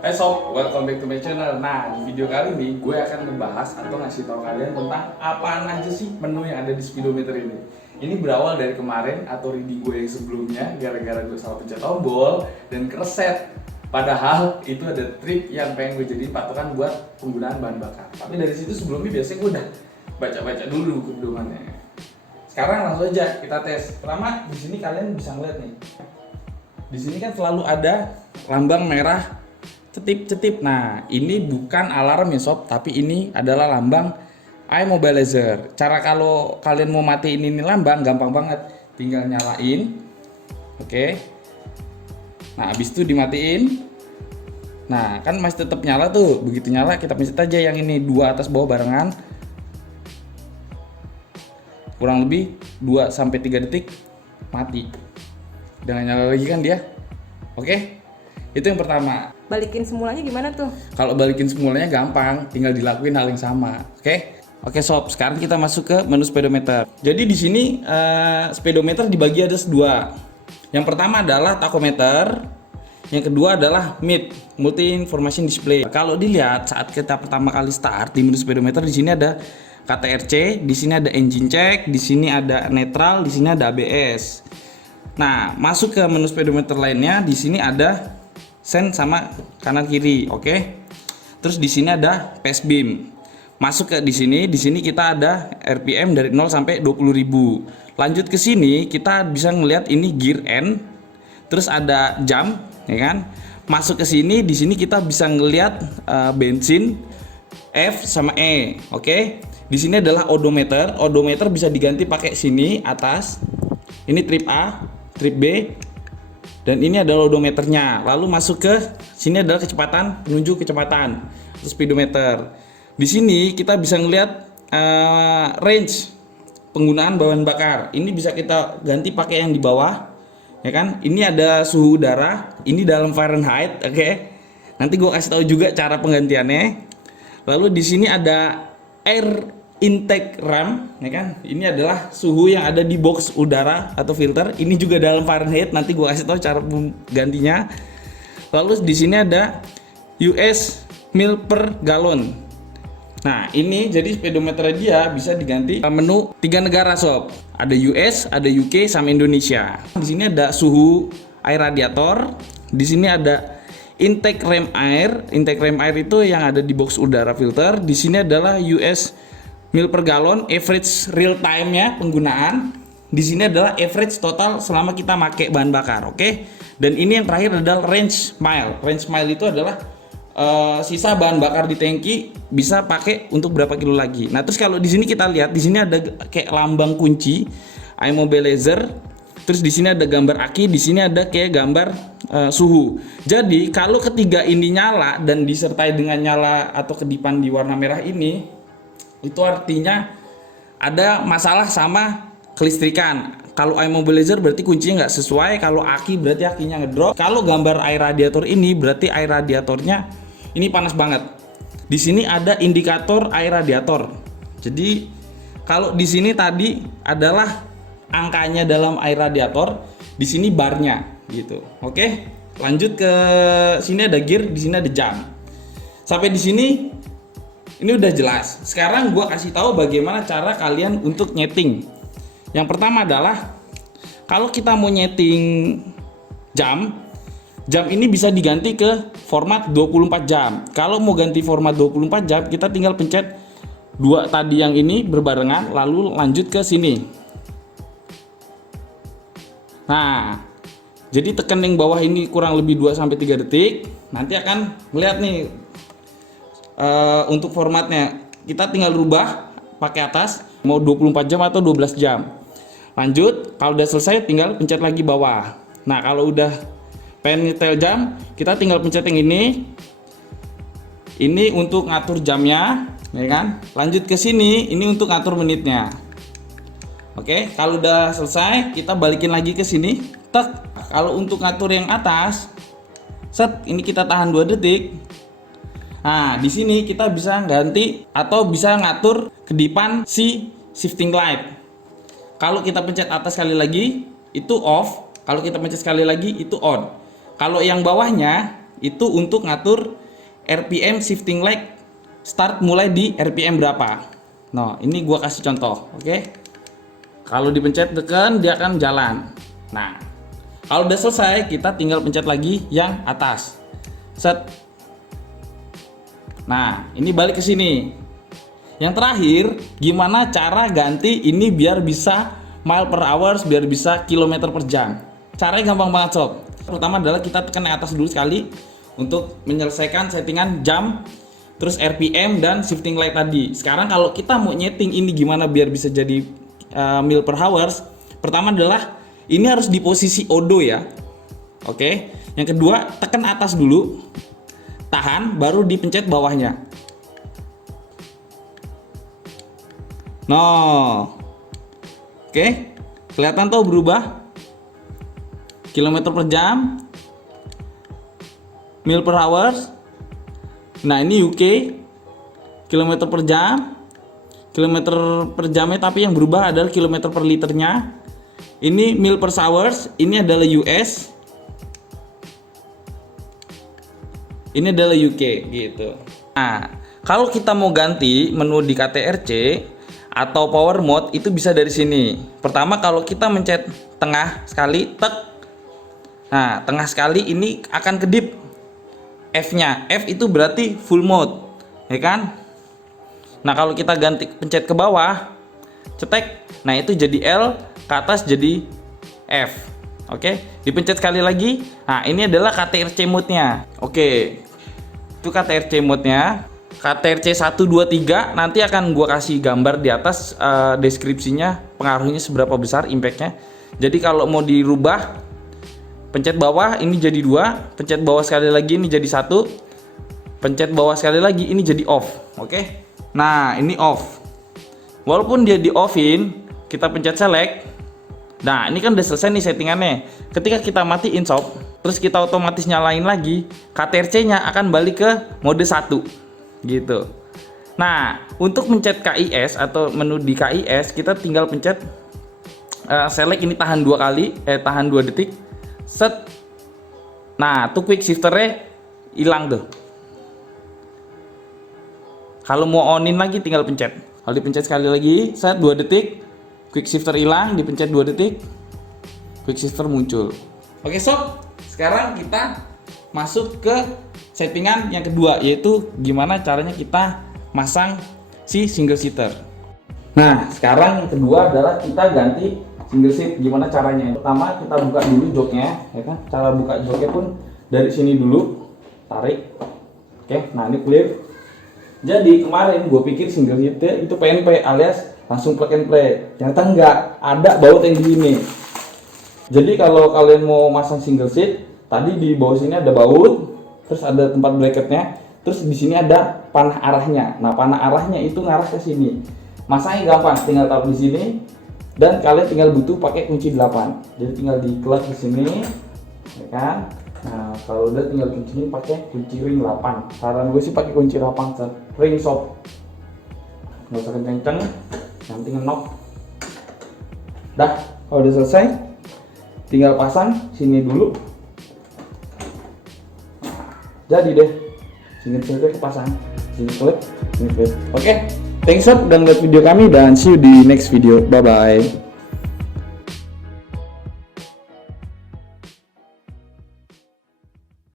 Hai sob, welcome back to my channel. Nah, di video kali ini gue akan membahas atau ngasih tahu kalian tentang apaan aja sih menu yang ada di speedometer ini. Ini berawal dari kemarin atau reading gue yang sebelumnya gara-gara gue salah pencet tombol dan kereset. Padahal itu ada trik yang pengen gue jadiin patokan buat penggunaan bahan bakar. Tapi dari situ sebelumnya biasanya gue udah baca-baca dulu pedomannya. Sekarang langsung aja kita tes. Pertama di sini kalian bisa ngeliat nih. Di sini kan selalu ada lambang merah cetip-cetip. Nah, ini bukan alarm ya sob, tapi ini adalah lambang iMobilizer. Cara kalau kalian mau matiin ini lambang gampang banget, tinggal nyalain. Oke. Nah, habis itu dimatiin. Nah, kan masih tetap nyala tuh. Begitu nyala kita pencet aja yang ini dua atas bawah barengan. Kurang lebih 2 sampai 3 detik mati. Udah nyala lagi kan dia. Oke. Itu yang pertama. Balikin semulanya gimana tuh? Kalau balikin semulanya gampang, tinggal dilakuin hal yang sama. Oke sob, sekarang kita masuk ke menu speedometer. Jadi di sini speedometer dibagi ada dua. Yang pertama adalah tachometer, yang kedua adalah MID, multi information display. Kalau dilihat saat kita pertama kali start di menu speedometer, di sini ada KTRC, di sini ada engine check, di sini ada neutral, di sini ada ABS. Nah, masuk ke menu speedometer lainnya, di sini ada sen sama kanan kiri, oke. Terus di sini ada pace beam. Masuk ke di sini kita ada RPM dari 0 sampai 20.000. Lanjut ke sini kita bisa ngelihat ini gear N. Terus ada jam, ya kan? Masuk ke sini, di sini kita bisa ngelihat bensin F sama E, oke. Di sini adalah odometer. Odometer bisa diganti pakai sini atas. Ini trip A, trip B. Dan ini adalah odometernya. Lalu masuk ke sini adalah kecepatan, penunjuk kecepatan, speedometer. Di sini kita bisa ngelihat range penggunaan bahan bakar. Ini bisa kita ganti pakai yang di bawah, ya kan? Ini ada suhu udara, ini dalam Fahrenheit, oke. Nanti gue kasih tahu juga cara penggantiannya. Lalu di sini ada air intake RAM, ya kan? Ini adalah suhu yang ada di box udara atau filter. Ini juga dalam Fahrenheit. Nanti gue kasih tahu cara gantinya. Lalu di sini ada US mil per galon. Nah, ini jadi speedometer dia bisa diganti menu 3 negara sob. Ada US, ada UK, sama Indonesia. Di sini ada suhu air radiator. Di sini ada intake rem air. Intake rem air itu yang ada di box udara filter. Di sini adalah US mil per galon, average real time-nya penggunaan. Di sini adalah average total selama kita pakai bahan bakar, oke? Dan ini yang terakhir adalah range mile. Range mile itu adalah sisa bahan bakar di tangki bisa pakai untuk berapa kilo lagi. Nah, terus kalau di sini kita lihat, di sini ada kayak lambang kunci iMobilizer. Terus di sini ada gambar aki, di sini ada kayak gambar suhu. Jadi kalau ketiga ini nyala dan disertai dengan nyala atau kedipan di warna merah ini, itu artinya ada masalah sama kelistrikan. Kalau iMobilizer berarti kuncinya nggak sesuai. Kalau aki berarti akinya ngedrop. Kalau gambar air radiator ini berarti air radiatornya ini panas banget. Di sini ada indikator air radiator. Jadi kalau di sini tadi adalah angkanya dalam air radiator, di sini barnya gitu. Oke, lanjut ke sini ada gear, di sini ada jam. Sampai di sini ini udah jelas. Sekarang gua kasih tahu bagaimana cara kalian untuk nyeting. Yang pertama adalah kalau kita mau nyeting jam ini bisa diganti ke format 24 jam. Kalau mau ganti format 24 jam, kita tinggal pencet dua tadi yang ini berbarengan lalu lanjut ke sini. Nah, jadi tekan yang bawah ini kurang lebih 2 sampai 3 detik. Nanti akan melihat nih untuk formatnya kita tinggal rubah pakai atas mau 24 jam atau 12 jam. Lanjut, kalau udah selesai tinggal pencet lagi bawah. Nah, kalau udah pengen nyetel jam, kita tinggal pencet yang ini. Ini untuk ngatur jamnya, ya kan? Lanjut ke sini, ini untuk ngatur menitnya. Oke, kalau udah selesai, kita balikin lagi ke sini. Tek. Kalau untuk ngatur yang atas, set, ini kita tahan 2 detik. Nah, di sini kita bisa ganti atau bisa ngatur kedipan si shifting light. Kalau kita pencet atas sekali lagi, itu off. Kalau kita pencet sekali lagi, itu on. Kalau yang bawahnya itu untuk ngatur RPM shifting leg start mulai di RPM berapa. Nah, ini gua kasih contoh, oke? Kalau dipencet tekan dia akan jalan. Nah, kalau udah selesai kita tinggal pencet lagi yang atas. Set. Nah, ini balik ke sini. Yang terakhir, gimana cara ganti ini biar bisa mile per hour, biar bisa kilometer per jam. Caranya gampang banget sob. Pertama adalah kita tekan yang atas dulu sekali untuk menyelesaikan settingan jam, terus RPM dan shifting light tadi. Sekarang kalau kita mau nyeting ini gimana biar bisa jadi mile per hours, pertama adalah ini harus di posisi odo ya. Oke. Yang kedua, tekan atas dulu, tahan, baru dipencet bawahnya. No. Oke, kelihatan tuh berubah kilometer per jam, mile per hours. Nah, ini UK kilometer per jam, kilometer per jamnya, tapi yang berubah adalah kilometer per liternya. Ini mile per hours, ini adalah US, ini adalah UK gitu. Nah, kalau kita mau ganti menu di KTRC atau power mode itu bisa dari sini. Pertama, kalau kita mencet tengah sekali, tek. Nah, tengah sekali ini akan kedip F-nya. F itu berarti full mode, ya kan? Nah, kalau kita ganti pencet ke bawah, cetek. Nah, itu jadi L, ke atas jadi F. Oke, dipencet sekali lagi. Nah, ini adalah KTRC mode-nya. Oke. Itu KTRC mode-nya. KTRC 1, 2, 3 nanti akan gua kasih gambar di atas deskripsinya pengaruhnya seberapa besar impactnya. Jadi kalau mau dirubah, pencet bawah ini jadi 2, pencet bawah sekali lagi ini jadi 1, pencet bawah sekali lagi ini jadi off. Oke. Nah, ini off. Walaupun dia di offin, kita pencet select. Nah, ini kan udah selesai nih settingannya. Ketika kita matiin sob, terus kita otomatis nyalain lagi, KTRC-nya akan balik ke mode 1 gitu. Nah, untuk mencet KIS atau menu di KIS, kita tinggal pencet select ini, tahan 2 kali, tahan 2 detik, set. Nah, tuh quick shifternya hilang tuh. Kalau mau onin lagi tinggal pencet. Kalau dipencet sekali lagi, set 2 detik, quick shifter hilang, dipencet 2 detik, quick shifter muncul. Oke sob, sekarang kita masuk ke settingan yang kedua, yaitu gimana caranya kita masang si single seater. Nah, sekarang yang kedua adalah kita ganti single seat. Gimana caranya? Pertama kita buka dulu joknya, ya kan? Cara buka joknya pun dari sini dulu, tarik. Oke, nah ini clear. Jadi kemarin gue pikir single seater itu PNP alias langsung plug and play. Ternyata enggak, ada baut yang di sini. Jadi kalau kalian mau masang single seat, tadi di bawah sini ada baut, terus ada tempat bracketnya, terus di sini ada panah arahnya. Nah, panah arahnya itu ngarah ke sini. Masangnya gampang, tinggal taruh di sini dan kalian tinggal butuh pakai kunci 8. Jadi tinggal diklek di sini, ya kan? Nah, kalau udah tinggal kunciin pakai kunci ring 8. Saran gue sih pakai kunci 8 ring sob. Nggak usah kenceng-kenceng, yang penting ngenok. Dah, kalau udah selesai, tinggal pasang sini dulu. Jadi deh, sini kepasang, sini klik, sini klik. Oke, thanks sob udah ngeliat video kami dan see you di next video. Bye bye.